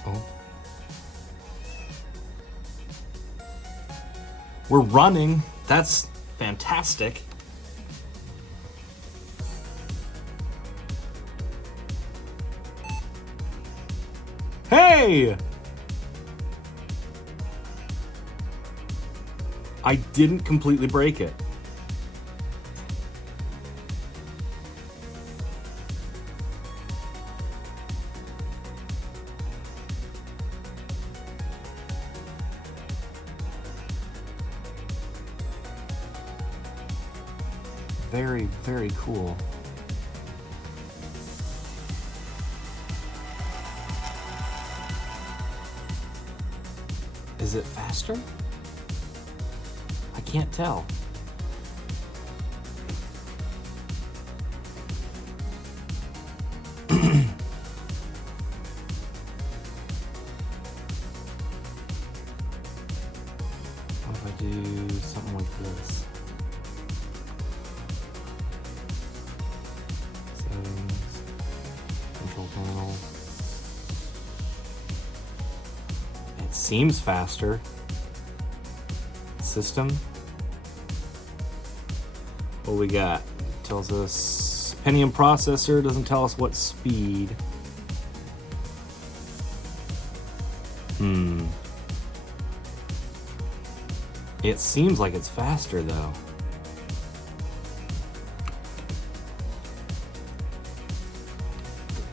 Oh. We're running. That's fantastic. Hey! I didn't completely break it. Very, very cool. Is it faster? I can't tell. What if I do something like this? Settings, control panel. It seems faster. System. What we got? It tells us Pentium processor, doesn't tell us what speed. It seems like it's faster though.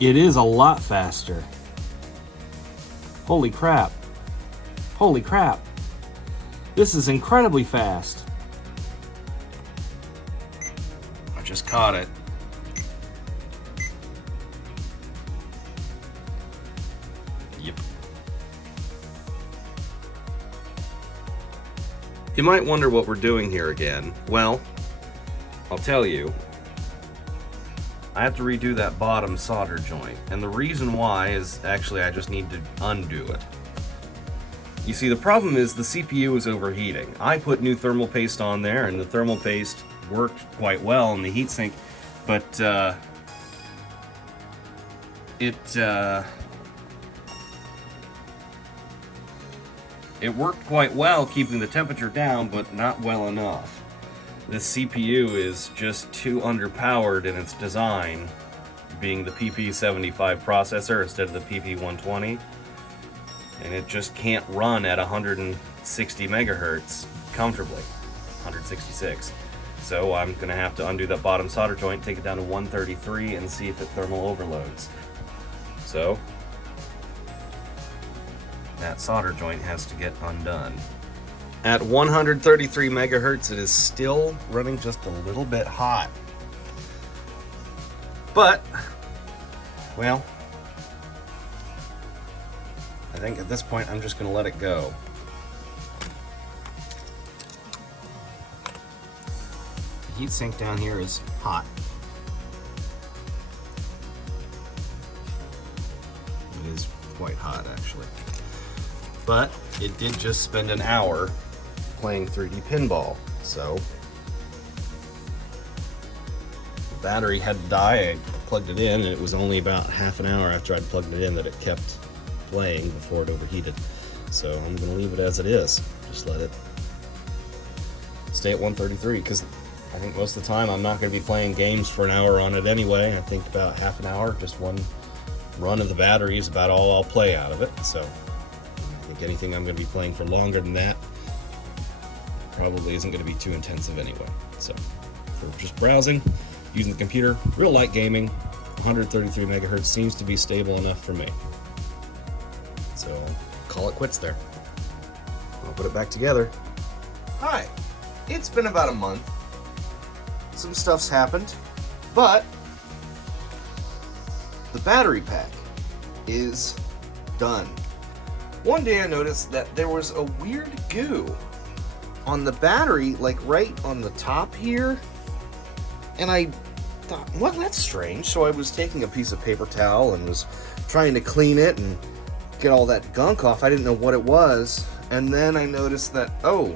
It is a lot faster. Holy crap. Holy crap. This is incredibly fast. I just caught it. Yep. You might wonder what we're doing here again. Well, I'll tell you. I have to redo that bottom solder joint, and the reason why is actually I just need to undo it. You see, the problem is the CPU is overheating. I put new thermal paste on there, and the thermal paste worked quite well in the heatsink, but it worked quite well keeping the temperature down, but not well enough. This CPU is just too underpowered in its design, being the PP75 processor instead of the PP120. And it just can't run at 160 megahertz comfortably, 166. So I'm gonna have to undo that bottom solder joint, take it down to 133 and see if it thermal overloads. So that solder joint has to get undone. At 133 megahertz, it is still running just a little bit hot. But, well, I think at this point I'm just going to let it go. The heatsink down here is hot. It is quite hot actually. But it did just spend an hour playing 3D pinball, so the battery had to die. I plugged it in and it was only about half an hour after I'd plugged it in that it kept playing before it overheated. So I'm going to leave it as it is. Just let it stay at 133 because I think most of the time I'm not going to be playing games for an hour on it anyway. I think about half an hour, just one run of the battery is about all I'll play out of it. So I think anything I'm going to be playing for longer than that probably isn't going to be too intensive anyway. So for just browsing, using the computer, real light gaming, 133 megahertz seems to be stable enough for me. So call it quits there. I'll put it back together. Hi, it's been about a month. Some stuff's happened, but the battery pack is done. One day I noticed that there was a weird goo on the battery, like right on the top here, and I thought, well, that's strange. So I was taking a piece of paper towel and was trying to clean it and get all that gunk off. I didn't know what it was, and then I noticed that, oh,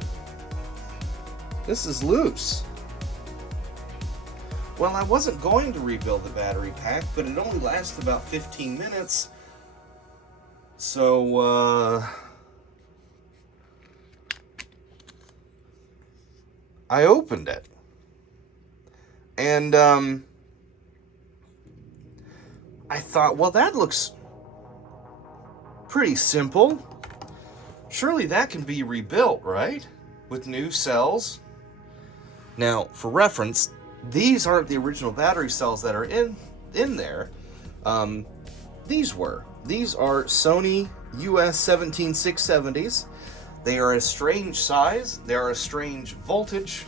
this is loose. Well, I wasn't going to rebuild the battery pack, but it only lasted about 15 minutes. So, I opened it. And, I thought, well, that looks pretty simple. Surely that can be rebuilt, right? with new cells. Now, for reference, these aren't the original battery cells that are in there. These are Sony US 17670s. They are a strange size. They are a strange voltage.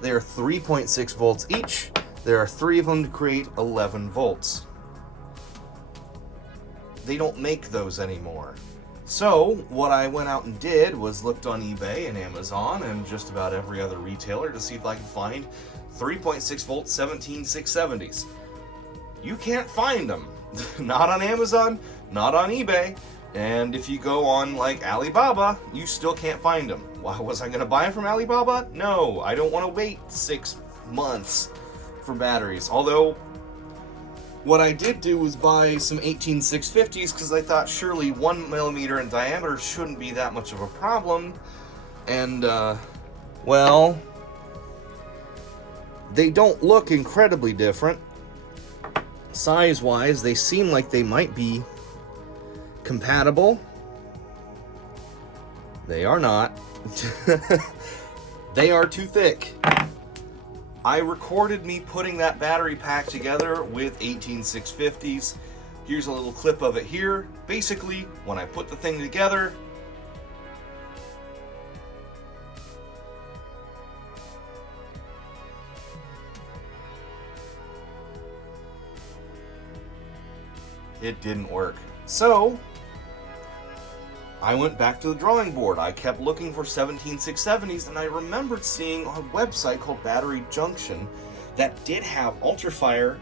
They are 3.6 volts each. There are 3 of them to create 11 volts. They don't make those anymore. So what I went out and did was looked on eBay and Amazon and just about every other retailer to see if I could find 3.6 volt 17670s. You can't find them. Not on Amazon, not on eBay, and if you go on like Alibaba, you still can't find them. Why was I going to buy them from Alibaba? No, I don't want to wait 6 months for batteries. Although, what I did do was buy some 18650s because I thought surely 1 millimeter in diameter shouldn't be that much of a problem. And, well, they don't look incredibly different. Size-wise, they seem like they might be compatible. They are not. They are too thick. I recorded me putting that battery pack together with 18650s. Here's a little clip of it here. Basically, when I put the thing together, it didn't work. So, I went back to the drawing board. I kept looking for 17670s, and I remembered seeing a website called Battery Junction that did have ultrafire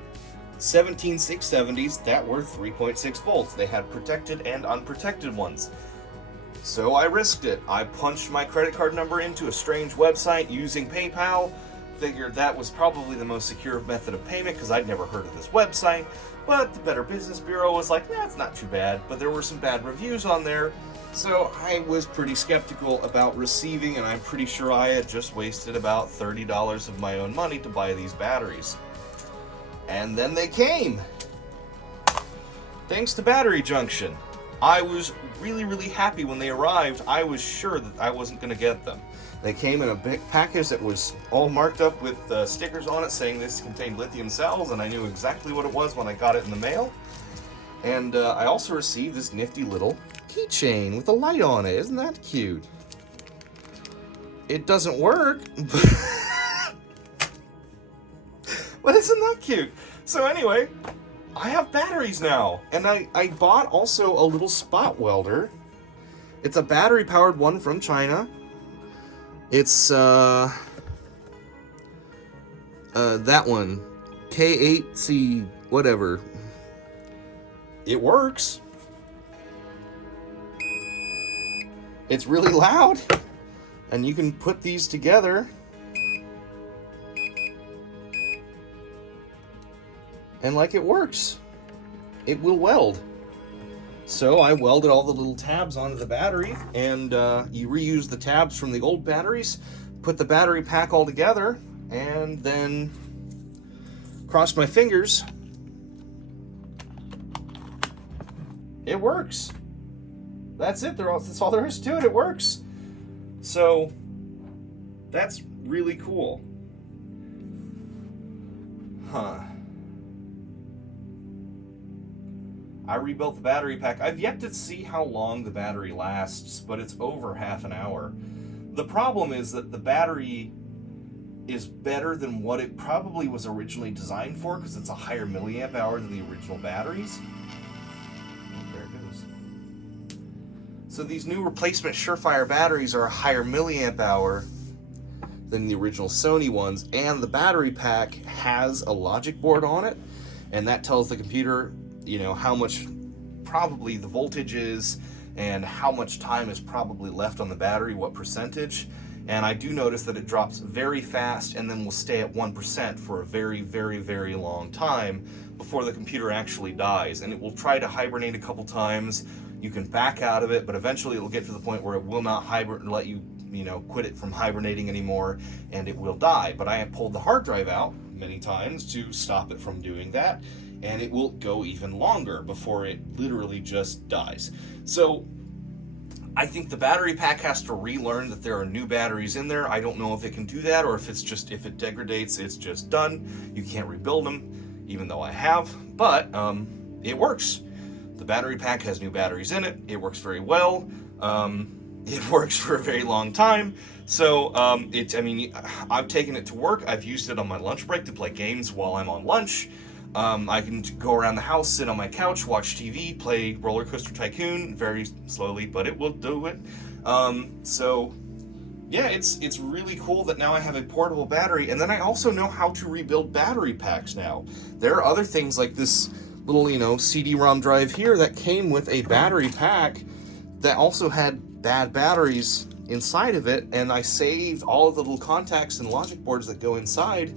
17670s that were 3.6 volts. They had protected and unprotected ones. So I risked it. I punched my credit card number into a strange website using PayPal. Figured that was probably the most secure method of payment because I'd never heard of this website. But the Better Business Bureau was like, it's not too bad. But there were some bad reviews on there. So I was pretty skeptical about receiving, and I'm pretty sure I had just wasted about $30 of my own money to buy these batteries. And then they came. Thanks to Battery Junction. I was really, really happy when they arrived. I was sure that I wasn't going to get them. They came in a big package that was all marked up with stickers on it saying this contained lithium cells, and I knew exactly what it was when I got it in the mail. And I also received this nifty little keychain with a light on it. Isn't that cute? It doesn't work, but isn't that cute? So anyway, I have batteries now, and I bought also a little spot welder. It's a battery-powered one from China. It's that one, K8C whatever. It works. It's really loud, and you can put these together and like it works. It will weld. So I welded all the little tabs onto the battery, and you reuse the tabs from the old batteries, put the battery pack all together, and then cross my fingers. It works. That's it. That's all there is to it. It works. So that's really cool. Huh. I rebuilt the battery pack. I've yet to see how long the battery lasts, but it's over half an hour. The problem is that the battery is better than what it probably was originally designed for, because it's a higher milliamp hour than the original batteries. There it goes. So these new replacement Surefire batteries are a higher milliamp hour than the original Sony ones, and the battery pack has a logic board on it, and that tells the computer, you know, how much probably the voltage is and how much time is probably left on the battery, what percentage. And I do notice that it drops very fast and then will stay at 1% for a very, very, very long time before the computer actually dies. And it will try to hibernate a couple times. You can back out of it, but eventually it will get to the point where it will not hibernate and let you, quit it from hibernating anymore, and it will die. But I have pulled the hard drive out many times to stop it from doing that, and it will go even longer before it literally just dies. So I think the battery pack has to relearn that there are new batteries in there. I don't know if it can do that, or if it's just, if it degrades, it's just done. You can't rebuild them, even though I have, but it works. The battery pack has new batteries in it. It works very well. It works for a very long time. So I mean, I've taken it to work. I've used it on my lunch break to play games while I'm on lunch. I can go around the house, sit on my couch, watch TV, play Roller Coaster Tycoon very slowly, but it will do it. So yeah, it's really cool that now I have a portable battery, and then I also know how to rebuild battery packs now. There are other things like this little, you know, CD-ROM drive here that came with a battery pack that also had bad batteries inside of it, and I saved all of the little contacts and logic boards that go inside.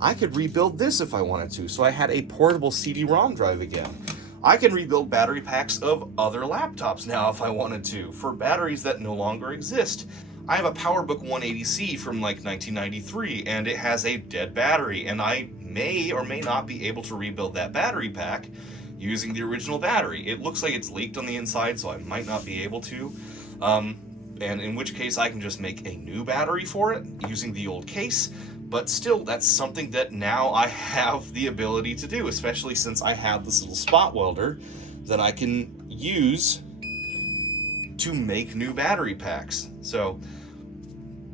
I could rebuild this if I wanted to, so I had a portable CD-ROM drive again. I can rebuild battery packs of other laptops now if I wanted to, for batteries that no longer exist. I have a PowerBook 180C from like 1993, and it has a dead battery, and I may or may not be able to rebuild that battery pack using the original battery. It looks like it's leaked on the inside, so I might not be able to. And in which case I can just make a new battery for it using the old case. But still, that's something that now I have the ability to do, especially since I have this little spot welder that I can use to make new battery packs. So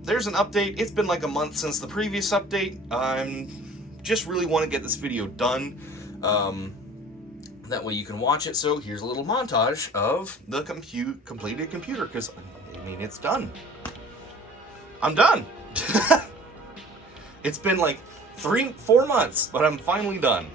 there's an update. It's been like a month since the previous update. I'm just really want to get this video done. That way you can watch it. So here's a little montage of the completed computer, because I mean, it's done. I'm done. It's been like 3-4 months, but I'm finally done.